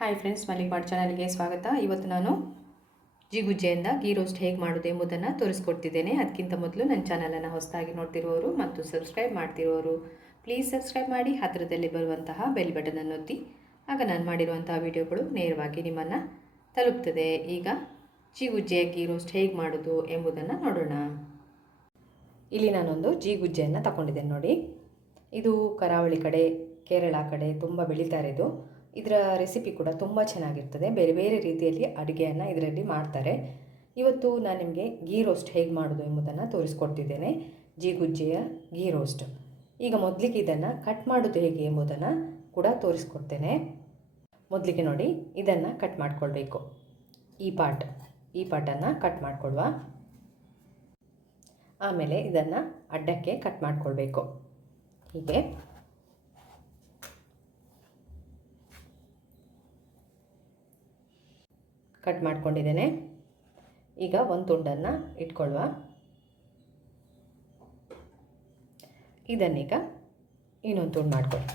Hi friends, Malik ಮಾಡಿ ಚಾನಲ್ಗೆ ಸ್ವಾಗತ. ಇವತ್ತು ನಾನು ಜಿಗುಜ್ಜೆಯಿಂದ ಗೀ ರೋಸ್ಟ್ ಹೇಗೆ ಮಾಡೋದು ಎಂಬುದನ್ನು ತೋರಿಸ್ಕೊಡ್ತಿದ್ದೇನೆ. ಅದಕ್ಕಿಂತ ಮೊದಲು ನನ್ನ ಚಾನಲನ್ನು ಹೊಸದಾಗಿ ನೋಡ್ತಿರುವವರು ಮತ್ತು ಸಬ್ಸ್ಕ್ರೈಬ್ ಮಾಡ್ತಿರೋರು ಪ್ಲೀಸ್ ಸಬ್ಸ್ಕ್ರೈಬ್ ಮಾಡಿ, ಹತ್ತಿರದಲ್ಲಿ ಬರುವಂತಹ ಬೆಲ್ ಬಟನನ್ನು ಒತ್ತಿ. ಆಗ ನಾನು ಮಾಡಿರುವಂತಹ ವಿಡಿಯೋಗಳು ನೇರವಾಗಿ ನಿಮ್ಮನ್ನು ತಲುಪ್ತದೆ. ಈಗ ಜಿಗುಜ್ಜೆ ಗೀ ರೋಸ್ಟ್ ಹೇಗೆ ಮಾಡೋದು ಎಂಬುದನ್ನು ನೋಡೋಣ. ಇಲ್ಲಿ ನಾನೊಂದು ಜಿಗುಜ್ಜೆಯನ್ನು ತಗೊಂಡಿದ್ದೇನೆ ನೋಡಿ. ಇದು ಕರಾವಳಿ ಕಡೆ, ಕೇರಳ ಕಡೆ ತುಂಬ ಬೆಳೀತಾರೆ. ಇದರ ರೆಸಿಪಿ ಕೂಡ ತುಂಬ ಚೆನ್ನಾಗಿರ್ತದೆ. ಬೇರೆ ಬೇರೆ ರೀತಿಯಲ್ಲಿ ಅಡುಗೆಯನ್ನು ಇದರಲ್ಲಿ ಮಾಡ್ತಾರೆ. ಇವತ್ತು ನಾನು ನಿಮಗೆ ಗೀ ರೋಸ್ಟ್ ಹೇಗೆ ಮಾಡೋದು ಎಂಬುದನ್ನು ತೋರಿಸ್ಕೊಡ್ತಿದ್ದೇನೆ. ಜಿಗುಜ್ಜೆಯ ಗೀ ರೋಸ್ಟ್. ಈಗ ಮೊದಲಿಗೆ ಇದನ್ನು ಕಟ್ ಮಾಡೋದು ಹೇಗೆ ಎಂಬುದನ್ನು ಕೂಡ ತೋರಿಸ್ಕೊಡ್ತೇನೆ. ಮೊದಲಿಗೆ ನೋಡಿ, ಇದನ್ನು ಕಟ್ ಮಾಡಿಕೊಳ್ಬೇಕು. ಈ ಪಾರ್ಟನ್ನು ಕಟ್ ಮಾಡಿಕೊಡುವ. ಆಮೇಲೆ ಇದನ್ನು ಅಡ್ಡಕ್ಕೆ ಕಟ್ ಮಾಡಿಕೊಳ್ಬೇಕು. ಹೀಗೆ ಕಟ್ ಮಾಡ್ಕೊಂಡಿದ್ದೇನೆ. ಈಗ ಒಂದು ತುಂಡನ್ನು ಇಟ್ಕೊಳ್ಳುವ. ಇದನ್ನೀಗ ಇನ್ನೊಂದು ತುಂಡು ಮಾಡ್ಕೊಳ್ಳಿ.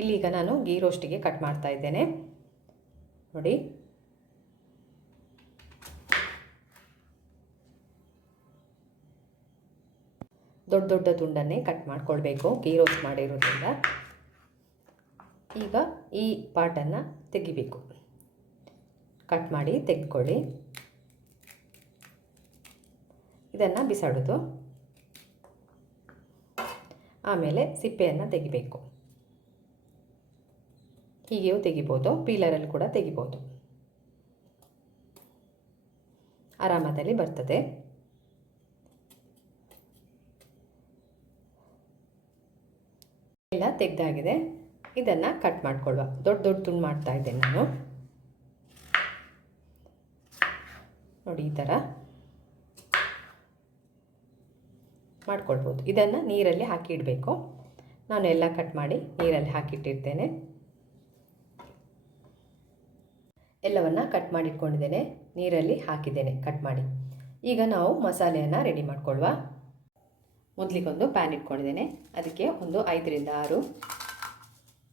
ಇಲ್ಲೀಗ ನಾನು ಗೀ ರೋಸ್ಟಿಗೆ ಕಟ್ ಮಾಡ್ತಾ ಇದ್ದೇನೆ ನೋಡಿ. ದೊಡ್ಡ ದೊಡ್ಡ ತುಂಡನ್ನೇ ಕಟ್ ಮಾಡ್ಕೊಳ್ಬೇಕು ಗೀ ರೋಸ್ಟ್ ಮಾಡಿರೋದ್ರಿಂದ. ಈಗ ಈ ಪಾರ್ಟನ್ನು ತೆಗಿಬೇಕು. ಕಟ್ ಮಾಡಿ ತೆಗೆದುಕೊಳ್ಳಿ. ಇದನ್ನು ಬಿಸಾಡೋದು. ಆಮೇಲೆ ಸಿಪ್ಪೆಯನ್ನು ತೆಗಿಬೇಕು. ಹೀಗೆಯೂ ತೆಗಿಬೋದು, ಪೀಲರಲ್ಲಿ ಕೂಡ ತೆಗಿಬೋದು. ಆರಾಮದಲ್ಲಿ ಬರ್ತದೆ. ಎಲ್ಲ ತೆಗೆದಾಗಿದೆ. ಇದನ್ನು ಕಟ್ ಮಾಡಿಕೊಳ್ಳುವ. ದೊಡ್ಡ ದೊಡ್ಡ ತುಂಡು ಮಾಡ್ತಾ ಇದ್ದೇನೆ ನಾನು ನೋಡಿ. ಈ ಥರ ಮಾಡ್ಕೊಳ್ಬೋದು. ಇದನ್ನು ನೀರಲ್ಲಿ ಹಾಕಿ ಇಡಬೇಕು. ನಾನು ಎಲ್ಲ ಕಟ್ ಮಾಡಿ ನೀರಲ್ಲಿ ಹಾಕಿಟ್ಟಿರ್ತೇನೆ. ಎಲ್ಲವನ್ನು ಕಟ್ ಮಾಡಿ ಇಟ್ಕೊಂಡಿದ್ದೇನೆ, ನೀರಲ್ಲಿ ಹಾಕಿದ್ದೇನೆ ಕಟ್ ಮಾಡಿ. ಈಗ ನಾವು ಮಸಾಲೆಯನ್ನು ರೆಡಿ ಮಾಡ್ಕೊಳ್ಳುವ. ಮೊದಲಿಗೊಂದು ಪ್ಯಾನ್ ಇಟ್ಕೊಂಡಿದ್ದೇನೆ. ಅದಕ್ಕೆ ಒಂದು 5ರಿಂದ 6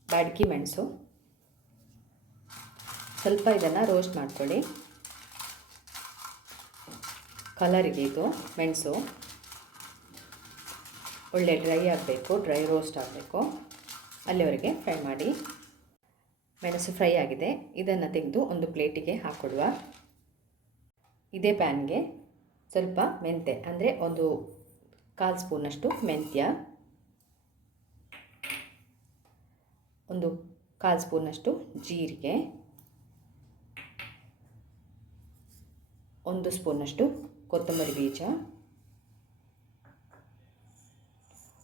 ಬ್ಯಾಡಗಿ ಮೆಣಸು. ಸ್ವಲ್ಪ ಇದನ್ನು ರೋಸ್ಟ್ ಮಾಡ್ಕೊಳ್ಳಿ. ಕಲರಿಗೆ ಇದು ಮೆಣಸು ಒಳ್ಳೆ ಡ್ರೈ ಆಗಬೇಕು, ಡ್ರೈ ರೋಸ್ಟ್ ಆಗಬೇಕು. ಅಲ್ಲಿವರೆಗೆ ಫ್ರೈ ಮಾಡಿ. ಮೆಣಸು ಫ್ರೈ ಆಗಿದೆ. ಇದನ್ನು ತೆಗೆದು ಒಂದು ಪ್ಲೇಟಿಗೆ ಹಾಕ್ಕೊಡುವ. ಇದೇ ಪ್ಯಾನ್ಗೆ ಸ್ವಲ್ಪ ಮೆಂತ್ಯ, ಅಂದರೆ ಒಂದು 1/4 ಸ್ಪೂನಷ್ಟು ಮೆಂತ್ಯ, ಒಂದು 1/4 ಸ್ಪೂನಷ್ಟು ಜೀರಿಗೆ, 1 ಸ್ಪೂನಷ್ಟು ಕೊತ್ತಂಬರಿ ಬೀಜ,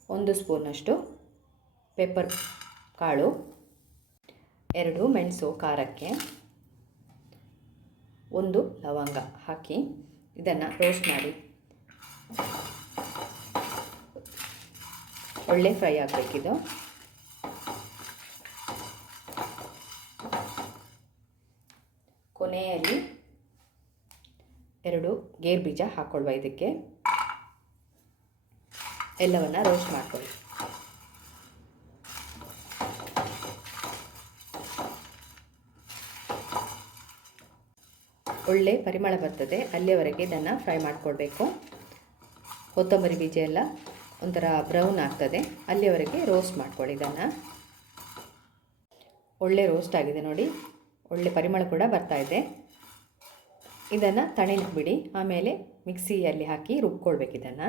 1 ಸ್ಪೂನಷ್ಟು ಪೆಪ್ಪರ್ ಕಾಳು, 2 ಮೆಣಸು ಖಾರಕ್ಕೆ, 1 ಲವಂಗ ಹಾಕಿ ಇದನ್ನು ರೋಸ್ಟ್ ಮಾಡಿ. ಒಳ್ಳೆ ಫ್ರೈ ಆಗಬೇಕಿದು. ಕೊನೆಯಲ್ಲಿ 2 ಗೇರು ಬೀಜ ಹಾಕ್ಕೊಳ್ಳುವ. ಇದಕ್ಕೆ ಎಲ್ಲವನ್ನು ರೋಸ್ಟ್ ಮಾಡ್ಕೊಳ್ಳಿ. ಒಳ್ಳೆ ಪರಿಮಳ ಬರ್ತದೆ, ಅಲ್ಲಿಯವರೆಗೆ ಇದನ್ನು ಫ್ರೈ ಮಾಡಿಕೊಳ್ಬೇಕು. ಕೊತ್ತಂಬರಿ ಬೀಜ ಎಲ್ಲ ಒಂಥರ ಬ್ರೌನ್ ಆಗ್ತದೆ, ಅಲ್ಲಿಯವರೆಗೆ ರೋಸ್ಟ್ ಮಾಡ್ಕೊಳ್ಳಿ. ಇದನ್ನು ಒಳ್ಳೆ ರೋಸ್ಟ್ ಆಗಿದೆ ನೋಡಿ, ಒಳ್ಳೆ ಪರಿಮಳ ಕೂಡ ಬರ್ತಾ ಇದೆ. ಇದನ್ನು ತಣಿಲಿಕ್ಕೆ ಬಿಡಿ. ಆಮೇಲೆ ಮಿಕ್ಸಿಯಲ್ಲಿ ಹಾಕಿ ರುಬ್ಕೊಳ್ಬೇಕು. ಇದನ್ನು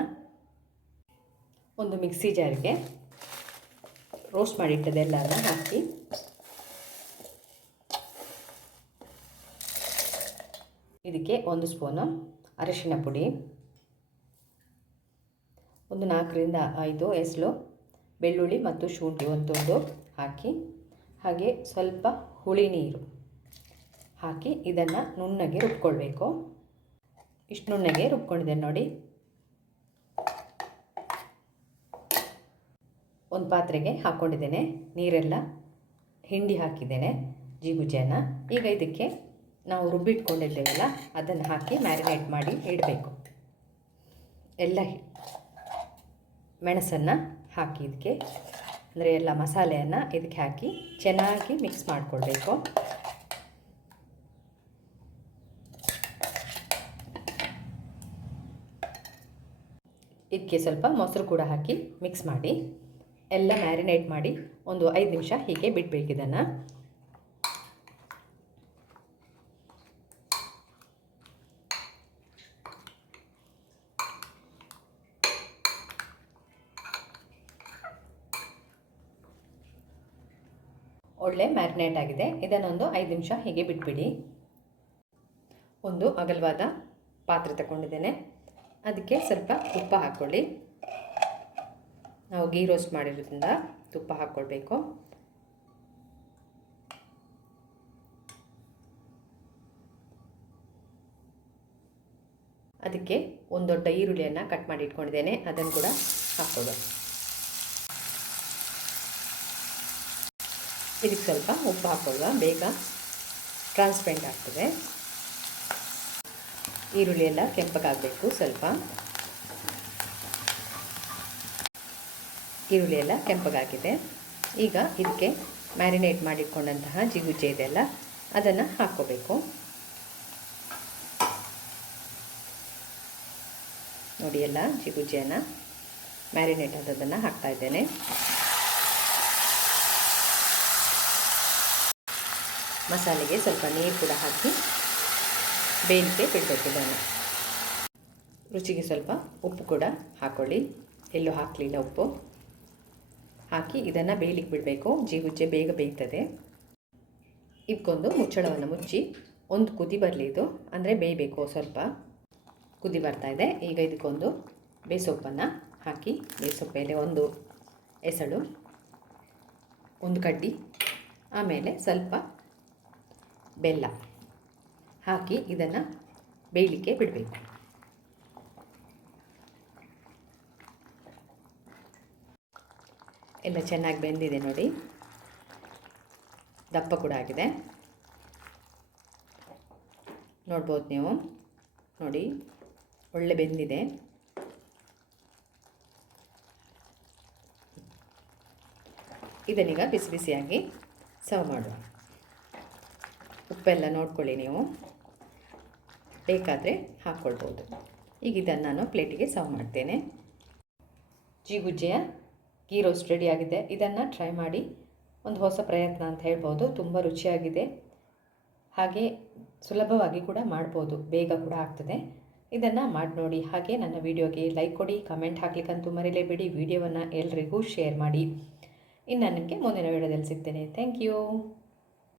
ಒಂದು ಮಿಕ್ಸಿ ಜಾರಿಗೆ ರೋಸ್ಟ್ ಮಾಡಿಟ್ಟದೆಲ್ಲನ ಹಾಕಿ ಇದಕ್ಕೆ 1 ಸ್ಪೂನು ಅರಿಶಿನ ಪುಡಿ, ಒಂದು 4ರಿಂದ 5 ಎಸಳು ಬೆಳ್ಳುಳ್ಳಿ ಮತ್ತು ಶುಂಠಿ ಒಂದು ಹಾಕಿ, ಹಾಗೆ ಸ್ವಲ್ಪ ಹುಳಿ ನೀರು ಹಾಕಿ ಇದನ್ನು ನುಣ್ಣಗೆ ರುಬ್ಕೊಳ್ಬೇಕು. ಇಷ್ಟು ನುಣ್ಣಗೆ ರುಬ್ಕೊಂಡಿದ್ದೇನೆ ನೋಡಿ. ಒಂದು ಪಾತ್ರೆಗೆ ಹಾಕ್ಕೊಂಡಿದ್ದೇನೆ. ನೀರೆಲ್ಲ ಹಿಂಡಿ ಹಾಕಿದ್ದೇನೆ ಜಿಗುಜ್ಜೆಯನ್ನು. ಈಗ ಇದಕ್ಕೆ ನಾವು ರುಬ್ಬಿಟ್ಕೊಂಡಿದ್ದೇವಲ್ಲ ಅದನ್ನು ಹಾಕಿ ಮ್ಯಾರಿನೇಟ್ ಮಾಡಿ ಇಡಬೇಕು. ಎಲ್ಲ ಮೆಣಸನ್ನು ಹಾಕಿ ಇದಕ್ಕೆ ಅಂದರೆ ಎಲ್ಲ ಮಸಾಲೆಯನ್ನು ಇದಕ್ಕೆ ಹಾಕಿ ಚೆನ್ನಾಗಿ ಮಿಕ್ಸ್ ಮಾಡಿಕೊಳ್ಬೇಕು. ಇದಕ್ಕೆ ಸ್ವಲ್ಪ ಮೊಸರು ಕೂಡ ಹಾಕಿ ಮಿಕ್ಸ್ ಮಾಡಿ ಎಲ್ಲ ಮ್ಯಾರಿನೇಟ್ ಮಾಡಿ ಒಂದು 5 ನಿಮಿಷ ಹೀಗೆ ಬಿಡಬೇಕು. ಇದನ್ನು ಒಳ್ಳೆ ಮ್ಯಾರಿನೇಟ್ ಆಗಿದೆ. ಇದನ್ನೊಂದು 5 ನಿಮಿಷ ಹೀಗೆ ಬಿಟ್ಬಿಡಿ. ಒಂದು ಅಗಲವಾದ ಪಾತ್ರೆ ತಗೊಂಡಿದ್ದೇನೆ. ಅದಕ್ಕೆ ಸ್ವಲ್ಪ ತುಪ್ಪ ಹಾಕ್ಕೊಳ್ಳಿ. ನಾವು ಗೀ ರೋಸ್ಟ್ ಮಾಡಿರೋದ್ರಿಂದ ತುಪ್ಪ ಹಾಕ್ಕೊಳ್ಬೇಕು. ಅದಕ್ಕೆ ಒಂದು ದೊಡ್ಡ ಈರುಳ್ಳಿಯನ್ನು ಕಟ್ ಮಾಡಿ ಇಟ್ಕೊಂಡಿದ್ದೇನೆ, ಅದನ್ನು ಕೂಡ ಹಾಕ್ಕೊಳ್ಳೋದು. ಇದಕ್ಕೆ ಸ್ವಲ್ಪ ಉಪ್ಪು ಹಾಕೊಳ್ಳುವ, ಬೇಗ ಟ್ರಾನ್ಸ್ಪರೆಂಟ್ ಆಗ್ತದೆ. ಈರುಳ್ಳಿ ಎಲ್ಲ ಕೆಂಪಗಾಗಬೇಕು. ಸ್ವಲ್ಪ ಈರುಳ್ಳಿ ಎಲ್ಲ ಕೆಂಪಗಾಗಿದೆ. ಈಗ ಇದಕ್ಕೆ ಮ್ಯಾರಿನೇಟ್ ಮಾಡಿಟ್ಕೊಂಡಂತಹ ಜಿಗುಜ್ಜೆ ಇದೆಲ್ಲ ಅದನ್ನು ಹಾಕ್ಕೋಬೇಕು. ನೋಡಿ, ಎಲ್ಲ ಜಿಗುಜ್ಜೆಯನ್ನು ಮ್ಯಾರಿನೇಟ್ ಆದದನ್ನು ಹಾಕ್ತಾ ಇದ್ದೇನೆ. ಮಸಾಲೆಗೆ ಸ್ವಲ್ಪ ನೀರು ಕೂಡ ಹಾಕಿ ಬೇಯಿಸೇ ಬಿಡಬೇಕು. ಇದನ್ನು ರುಚಿಗೆ ಸ್ವಲ್ಪ ಉಪ್ಪು ಕೂಡ ಹಾಕ್ಕೊಳ್ಳಿ. ಎಲ್ಲೂ ಹಾಕಲಿಲ್ಲ ಉಪ್ಪು. ಹಾಕಿ ಇದನ್ನು ಬೇಯಲಿಕ್ಕೆ ಬಿಡಬೇಕು. ಜಿಗುಜ್ಜೆ ಬೇಗ ಬೇಯ್ತದೆ. ಇದಕ್ಕೊಂದು ಮುಚ್ಚಳವನ್ನು ಮುಚ್ಚಿ ಒಂದು ಕುದಿ ಬರಲಿ. ಇದು ಅಂದರೆ ಬೇಯಬೇಕು. ಸ್ವಲ್ಪ ಕುದಿ ಬರ್ತಾ ಇದೆ. ಈಗ ಇದಕ್ಕೊಂದು ಬೇಸೊಪ್ಪನ್ನು ಹಾಕಿ, ಬೇಸೊಪ್ಪು ಎಲೆ ಒಂದು ಎಸಳು, ಒಂದು ಕಡ್ಡಿ, ಆಮೇಲೆ ಸ್ವಲ್ಪ ಬೆಲ್ಲ ಹಾಕಿ ಇದನ್ನು ಬೇಯಲಿಕ್ಕೆ ಬಿಡಬೇಕು. ಎಲ್ಲ ಚೆನ್ನಾಗಿ ಬೆಂದಿದೆ ನೋಡಿ. ದಪ್ಪ ಕೂಡ ಆಗಿದೆ. ನೋಡ್ಬೋದು ನೀವು. ನೋಡಿ, ಒಳ್ಳೆ ಬೆಂದಿದೆ. ಇದನ್ನೀಗ ಬಿಸಿ ಬಿಸಿಯಾಗಿ ಸರ್ವ್ ಮಾಡುವ. ಉಪ್ಪೆಲ್ಲ ನೋಡ್ಕೊಳ್ಳಿ ನೀವು, ಬೇಕಾದರೆ ಹಾಕ್ಕೊಳ್ಬೋದು. ಈಗ ಇದನ್ನು ನಾನು ಪ್ಲೇಟಿಗೆ ಸರ್ವ್ ಮಾಡ್ತೇನೆ. ಜಿಗುಜ್ಜೆಯ ಗೀ ರೋಸ್ಟ್ ರೆಡಿಯಾಗಿದೆ. ಇದನ್ನು ಟ್ರೈ ಮಾಡಿ, ಒಂದು ಹೊಸ ಪ್ರಯತ್ನ ಅಂತ ಹೇಳ್ಬೋದು. ತುಂಬ ರುಚಿಯಾಗಿದೆ, ಹಾಗೆ ಸುಲಭವಾಗಿ ಕೂಡ ಮಾಡ್ಬೋದು, ಬೇಗ ಕೂಡ ಆಗ್ತದೆ. ಇದನ್ನು ಮಾಡಿ ನೋಡಿ. ಹಾಗೆ ನನ್ನ ವಿಡಿಯೋಗೆ ಲೈಕ್ ಕೊಡಿ, ಕಮೆಂಟ್ ಹಾಕ್ಲಿಕ್ಕಂತೂ ಮರಿಲೇಬೇಡಿ. ವಿಡಿಯೋವನ್ನು ಎಲ್ರಿಗೂ ಶೇರ್ ಮಾಡಿ. ಇನ್ನು ನನಗೆ ಮುಂದಿನ ವಿಡಿಯೋದಲ್ಲಿ ಸಿಗ್ತೇನೆ. Thank you.